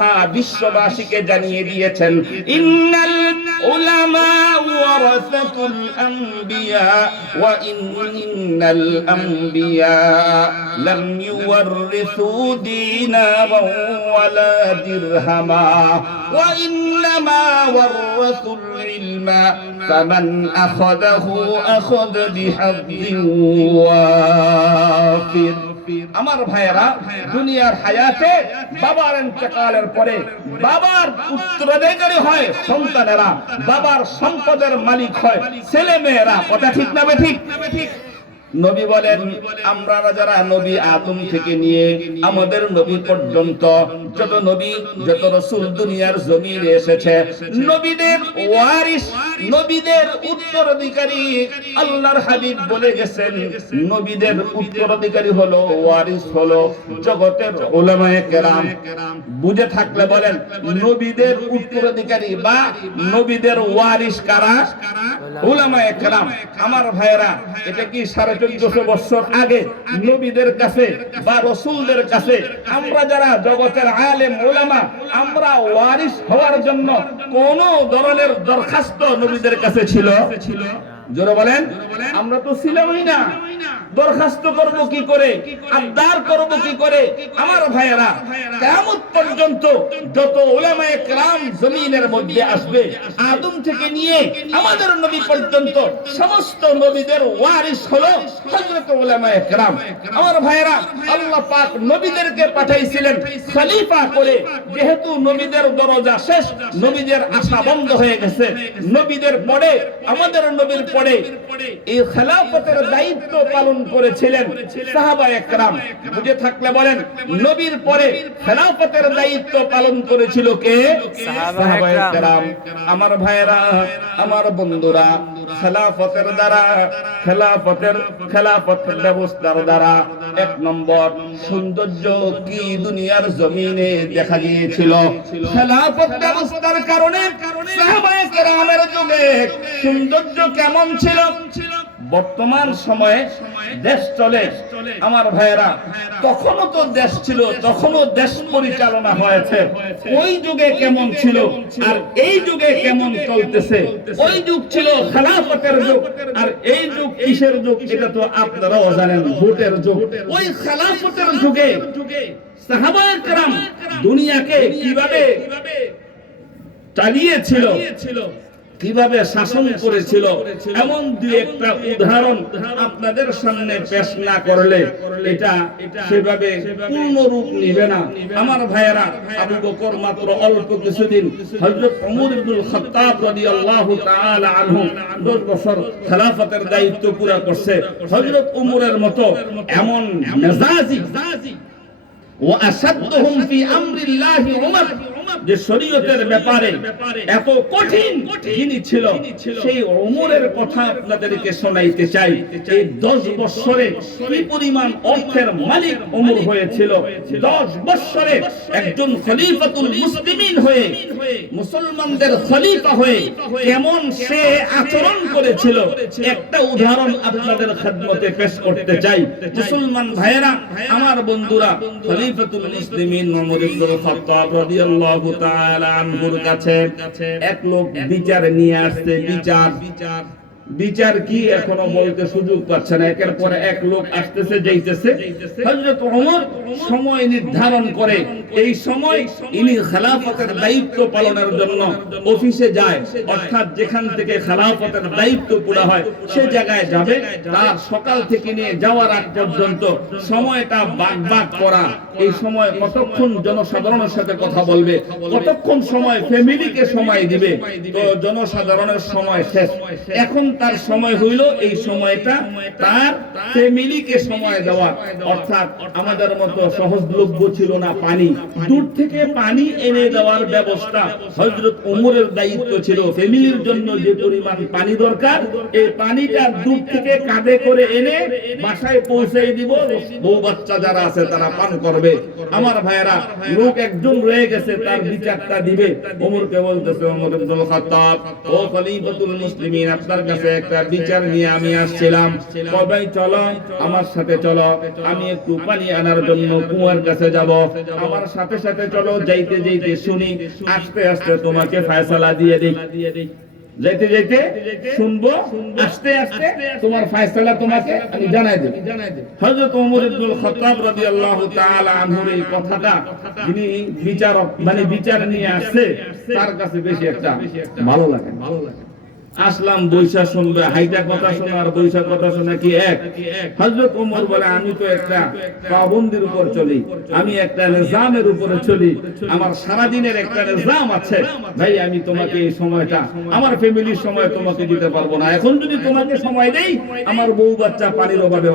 কথা বিশ্ববাসীকে জানিয়ে দিয়েছেন, ইন্নাল উলামা ওয়ারাসাতুল আম্বিয়া ওয়া ইন্নাল আম্বিয়া লাম ইউওয়ারিসু দীনারাও ওয়ালা দিরহামা ওয়া ইন্নামা ওয়ারাসুল ইলমা ফামান আখাযাহু আখাযা বিহাদ্দিন ওয়াফির আমার ভাইয়েরা, দুনিয়ার হায়াতে বাবার ইন্তেকালের পরে বাবার উত্তরাধিকারী হয় সন্তানেরা, বাবার সম্পদের মালিক হয় ছেলে মেয়েরা কথা ঠিক না ঠিক? নবী বলেন আমরা যারা নবী আদম থেকে নিয়ে আমাদের নবী পর্যন্ত যত নবী যত রসুল দুনিয়ার জমিনে এসেছে নবীদের ওয়ারিস নবীদের উত্তরাধিকারী আল্লাহর হাবিব বলে গেছেন নবীদের উত্তরাধিকারী হলো ওয়ারিস হলো জগতের ওলামায়ে কেরাম। বুঝে থাকলে বলেন নবীদের উত্তরাধিকারী বা নবীদের ওয়ারিস কারা? ওলামায়ে কেরাম আমার ভাইয়েরা এটা কি সাড়ে চোদ্দশো বছর আগে নবীদের কাছে বা রসুলদের কাছে আমরা যারা জগতের আলেম ওলামা আমরা ওয়ারিস হওয়ার জন্য কোন ধরনের দরখাস্ত নবীদের কাছে ছিল? জোরে বলেন। আমরা তো ছিলামই না। দরখাস্ত করব কি করে? আবদার করব কি করে? আমার ভাইয়েরা কিয়ামত পর্যন্ত যত উলামায়ে কেরাম জমিনের মধ্যে আসবে আদম থেকে নিয়ে আমাদের নবী পর্যন্ত সমস্ত নবীদের ওয়ারিস হলো হযরত উলামায়ে কেরাম। আমার ভাইয়েরা আল্লাহ পাক নবীদেরকে পাঠাইছিলেন খলিফা করে। যেহেতু নবীদের দরজা শেষ নবীদের আশা বন্ধ হয়ে গেছে। নবীদের পরে আমাদের নবীর পরে এই খেলাফতের দায়িত্ব পালন করেছিলেন সাহাবা একরাম। বুঝে থাকলে বলেন নবীর পরে খেলাফতের দায়িত্ব পালন করেছিল কে? সাহাবা একরাম। আমার ভাইরা আমার বন্ধুরা খেলাফতের দ্বারা খেলাফতের খেলাফতের ব্যবস্থার দ্বারা এক নম্বর, সৌন্দর্য কি দুনিয়ার জমিনে দেখা গিয়েছিল? খেলাফত ব্যবস্থার কারণে সাহাবায়ে কেরামের যুগে সৌন্দর্য কেমন ছিল? বর্তমান সময়ে দেশ চলে, আমার ভাইয়েরা, তখনও তো দেশ ছিল, তখনও দেশ পরিচালনা হয়েছে। ওই যুগে কেমন ছিল, আর এই যুগে কেমন চলতেছে? ওই যুগ ছিল খেলাফতের যুগ, আর এই যুগ কিসের যুগ, এটা তো আপনারাও জানেন, ভোটের যুগ। ওই খেলাফতের যুগে সাহাবায়ে কেরাম দুনিয়াকে কীভাবে চালিয়েছিল? কীভাবে শাসন করেছিল? এমন দুই একটা উদাহরণ আপনাদের সামনে পেশ না করলে এটা সেভাবে পূর্ণ রূপ নিবে না। আমার ভাইয়েরা, আবু বকর মাত্র অল্প কিছুদিন হযরত ওমর ইবনুল খাত্তাব রাদিয়াল্লাহু তাআলা আনহু 10 বছর খেলাফতের দায়িত্ব পুরো করছে। হযরত ওমরের মতো এমন মেজাজি ওয়াসাদহুম ফি আমরিল্লাহি উমর যে শরীয়তের ব্যাপারে এত কঠিন যিনি ছিল, সেই ওমরের কথা আপনাদেরকে শোনাইতে চাই। এই 10 বছরে কি পরিমাণ অর্থের মালিক ওমর হয়েছিল? 10 বছরে একজন খলিফাতুল মুসলিমিন হয়ে, মুসলমানদের খলিফা হয়ে কেমন সে আচরণ করেছিল? একটা উদাহরণ আপনাদের খেদমতে পেশ করতে চাই। মুসলমান ভাইয়েরা, আমার বন্ধুরা, খলিফাতুল মুসলিমিন ওমর ইবনুল খাত্তাব রাদিয়াল্লাহু আনহুর কাছে এক লোক বিচার নিয়ে আসছে বিচার বিচার কি এখনও বলতে সুযোগ পাচ্ছে না? একের পরে এক লোক আসতেছে, যাইতেছে। হযরত ওমর সময় নির্ধারণ করে। এই সময় ইনি খেলাফতের দায়িত্ব পালনের জন্য অফিসে যায়। অর্থাৎ যেখান থেকে খেলাফতের দায়িত্ব পুরা হয়, সে জায়গায় যাবে। তার সকাল থেকে নিয়ে যাওয়ার আগ পর্যন্ত সময়টা বাগ বাগ করা। এই সময় কতক্ষণ জনসাধারণের সাথে কথা বলবে? কতক্ষণ সময় ফ্যামিলিকে সময় দিবে? তো জনসাধারণের সময় শেষ। এখন তার সময় হইল, এই সময়টা তার ফ্যামিলিকে সময় দেওয়া। অর্থাৎ আমাদের মতো সহজলভ্য ছিল না পানি। দূর থেকে পানি এনে দেওয়ার ব্যবস্থা হযরত ওমরের দায়িত্ব ছিল। ফ্যামিলির জন্য যে পরিমাণ পানি দরকার, এই পানিটা দূর থেকে কাঁধে করে এনে বাসায় পৌঁছে দিব। বউ বাচ্চা যারা আছে, তারা পান করবে। আমার ভাইয়েরা, লোক একজন রয়ে গেছে, তার বিচারটা দিবে। ওমরকে বলতেছে, ওমর ইবনুল খাত্তাব, ও খলিফাতুল মুসলিমিন, আপনার কাছে একটা বিচার নিয়ে আমি আসছিলাম। কবে চলো? আমার সাথে চলো। আমি একটু পানি আনার জন্য কুয়ার কাছে যাব। আমার সাথে সাথে চলো, যাইতে যাইতে শুনি। আস্তে আস্তে তোমাকে ফয়সালা দিয়ে দিই। যাইতে যাইতে শুনব। আস্তে আস্তে তোমার ফয়সালা তোমাকে আমি জানাই দেব। হযরত ওমর ইবনুল খাত্তাব রাদিয়াল্লাহু তাআলা আনহুর এই কথাটা যিনি বিচারক মানে বিচার নিয়ে আসছে, তার কাছে বেশি একটা ভালো লাগে ভালো লাগে। আসলাম, বৈশা শুনবে হাইটা কথা শোনা আর বৈশা কথা শোনা কি এক? হযরত ওমর বলে, আমি তো একটা পাবন্দির উপর চলি, আমি একটা নিজামের উপরে চলি, আমার সারা দিনের একটা নিজাম আছে। ভাই, আমি তোমাকে এই সময়টা, আমার ফ্যামিলির সময় তোমাকে দিতে পারব না। এখন যদি তোমাকে সময় দেই, আমার বউ বাচ্চা পানির অভাবে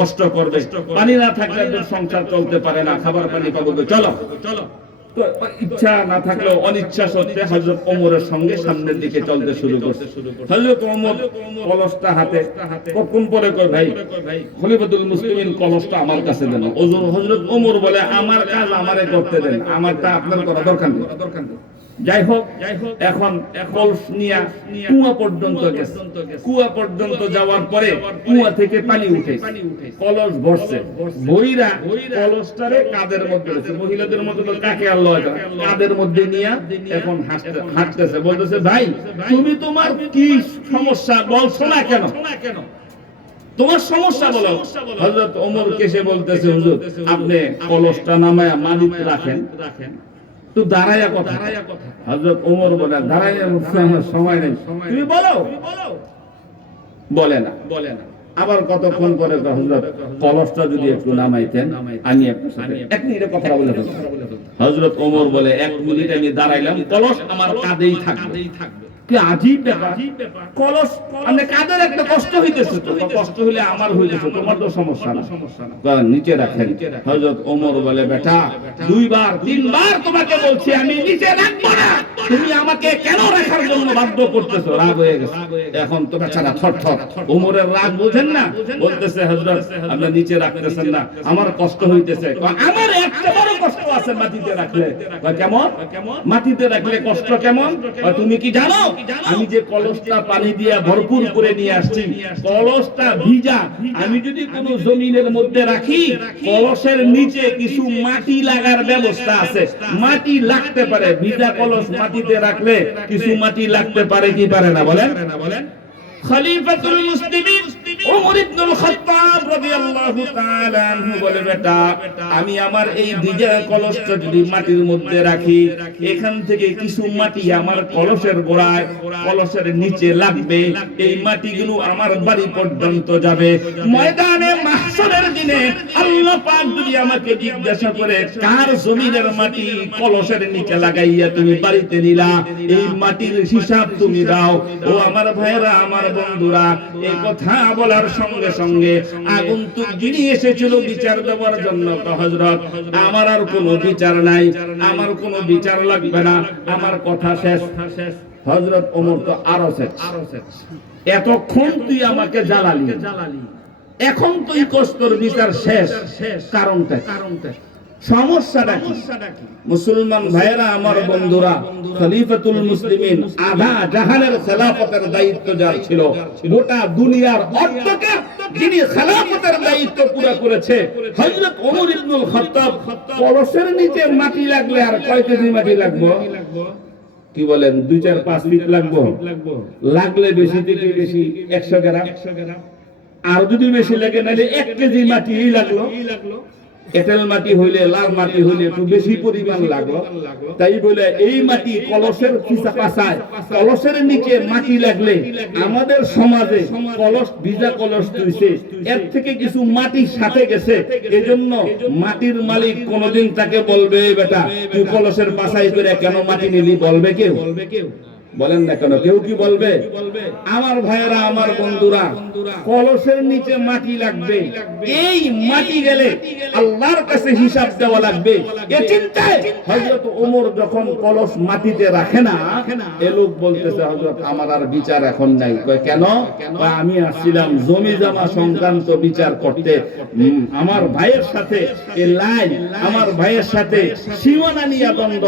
কষ্ট করবে। পানি না থাকলে সংসার চলতে পারে না, খাবার পানি পাবো চলো চলো। ইচ্ছা না থাকলেও অনিচ্ছা সত্ত্বে হজরত ওমরের সঙ্গে সামনের দিকে চলতে শুরু করছে। হজরত ওমর কলসটা হাতে কখন পরে কয়, ভাই, খলিফাতুল মুসলিমিন কলসটা আমার কাছে দেন হযরত ওমর বলে, আমার কাজ আমারে করতে দেন, আমারটা আপনার করা দরকার নেই। যাই হোক, এখন নিয়ে কুয়া পর্যন্ত গেছে। কুয়া পর্যন্ত যাওয়ার পরে কুয়া থেকে পানি উঠে কলস ভরছে। কলসটারে কাদের মধ্যে মহিলাদের মধ্যে তো কাকে আল্লাহ জানে। কাদের মধ্যে নিয়ে এখন হাঁটতেছে। বলতেছে, ভাই, তুমি তোমার কি সমস্যা? বলছো না কেন? তোমার সমস্যা বলো। কেসে বলতেছে, হুজুর, আপনি কলসটা নামায়া মালিক রাখেন রাখেন। তো দাঁড়াইয়া কথা। হজরত ওমর বলে দাঁড়াইয়া আমার সময় নেই। তুমি বলো? বলে। না। বলে না। আবার কতক্ষণ পরে হজরত কলসটা যদি একটু নামাইতেন আমি এক মিনিটের কথা বলে হজরত ওমর বলে এক মিনিট আমি দাঁড়াইলাম কলস আমার কাঁধেই থাকবে। কি আজীব ব্যাপার? কলস মানে কাদের একটা কষ্ট হইতেছে কষ্ট হইলে আমার হইতেছে তোমার তো সমস্যা না। নিচে রাখেন। হযরত ওমর বলে বেটা দুইবার তিনবার তোমাকে বলছি আমি নিচে রাখব না। তুমি আমাকে কেন রাখার জন্য বাধ্য করতেছো? রাগ হয়ে গেছে। এখন তো বেচারা থর থর। ওমরের রাগ বোঝেন না? বলতেছে হযরত আপনি নিচে রাখতেছেন না। আমার কষ্ট হইতেছে। আমার একটা বড় কষ্ট আছে মাটিতে রাখলে। কেমন? মাটিতে রাখলে কষ্ট কেমন? তুমি কি জানো? আমি যে কলসটা পানি দিয়ে ভরপুর করে নিয়ে আসছি, কলসটা ভিজা। আমি যদি কোনো জমিনের মধ্যে রাখি, কলসের নিচে কিছু মাটি লাগার ব্যবস্থা আছে। মাটি লাগতে পারে, ভিজা কলস মাটিতে রাখলে কিছু মাটি লাগতে পারে কি পারে না বলেন? খলিফাতুল মুসলিমিন বলে আমি আমার এই ভিজা কলসটা যদি মাটির মধ্যে রাখি, এখান থেকে কিছু মাটি আমার কলসের গোড়ায়, কলসের নিচে লাগবে। এই মাটিগুলো আমার বাড়ি পর্যন্ত যাবে। ময়দানে লাগাইয়া তুমি বাড়িতে নিলা? এই মাটির হিসাব তুমি ও আমার আমার বন্ধুরা এই কথা বলার সঙ্গে সঙ্গে আগন্তুক যিনি এসেছিল বিচার দেওয়ার জন্য হজরত আমার আর কোনো বিচার নাই, আমার কোনো বিচার লাগবে না, আমার কথা শেষ। হজরত ওমর তো আরও শেষ। এতক্ষণ তুই আমাকে জ্বালালি। এখন তুই কষ্টর বিচার শেষ। কারণটা কারণটা সমস্যাটা কি মুসলমান ভাইয়েরা আমার বন্ধুরা খলিফাতুল মুসলিমিন আধা জাহানের খেলাফতের দায়িত্ব যার ছিল গোটা দুনিয়ার অর্ধকে যিনি খেলাফতের দায়িত্ব পুরো করেছে হযরত ওমর ইবনুল খাত্তাব কলসের নিচে মাটি লাগলে আর কয় কেজি মাটি লাগবে? কি বলেন দুই চার পাঁচ ফিট লাগবো? লাগলে বেশি থেকে বেশি একশো গ্রাম। আর যদি বেশি লাগে নাহলে এক কেজি মাটি লাগল। এঁটেল মাটি হইলে লাল মাটি হইলে একটু বেশি পরিমাণ লাগল তাই বলে এই মাটি কলসের পিছা পাশায় কলসের নিচে মাটি লাগলে আমাদের সমাজে কলস, ভিজা কলস তুইছে। এর থেকে কিছু মাটি সাথে গেছে। এজন্য মাটির মালিক কোনদিন তাকে বলবে বেটা, তুই কলসের পাশায় করে কেন মাটি নিলি? বলবে কেউ বলবে কেউ। বলেন না কেন? কেউ কি বলবে? আমার ভাইয়েরা, আমার বন্ধুরা, কলসের নিচে মাটি লাগবে। এই মাটি গেলে আল্লাহর কাছে হিসাব দেওয়া লাগবে। এ চিন্তায় হযরত ওমর যখন কলস মাটিতে রাখে না, এ লোক বলতেছে, হযরত, আমার আর বিচার এখন নাই। কয়, কেন? আমি আসছিলাম জমি জমা সংক্রান্ত বিচার করতে। আমার ভাইয়ের সাথে এ লাই, আমার ভাইয়ের সাথে সীমানা নিয়ে দ্বন্দ্ব।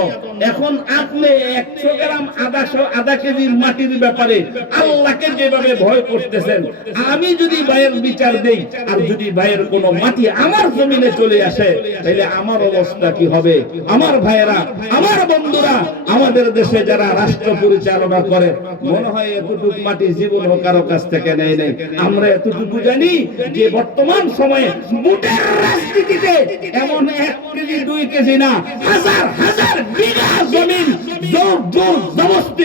এখন আপনি একশো গ্রাম আদা আধা কেজি মাটির ব্যাপারে আল্লাহকে যেভাবে ভয় করতেছেন, আমি যদি ভাইয়ের বিচার দেই, আর যদি ভাইয়ের কোনো মাটি আমার জমিনে চলে আসে তাহলে আমার অবস্থা কি হবে? আমার ভাইয়েরা, আমার বন্ধুরা, আমাদের দেশে যারা রাষ্ট্র পরিচালনা করে, মনে হয় এতটুকু মাটি জীবন কারও কাছ থেকে নেয় নেই। আমরা এতটুকু জানি যে বর্তমান সময়ে বুটের রাজনীতিতে এমন এক কেজি, দুই কেজি না, হাজার হাজার বিঘা জমিন জোর জোর জবস্তি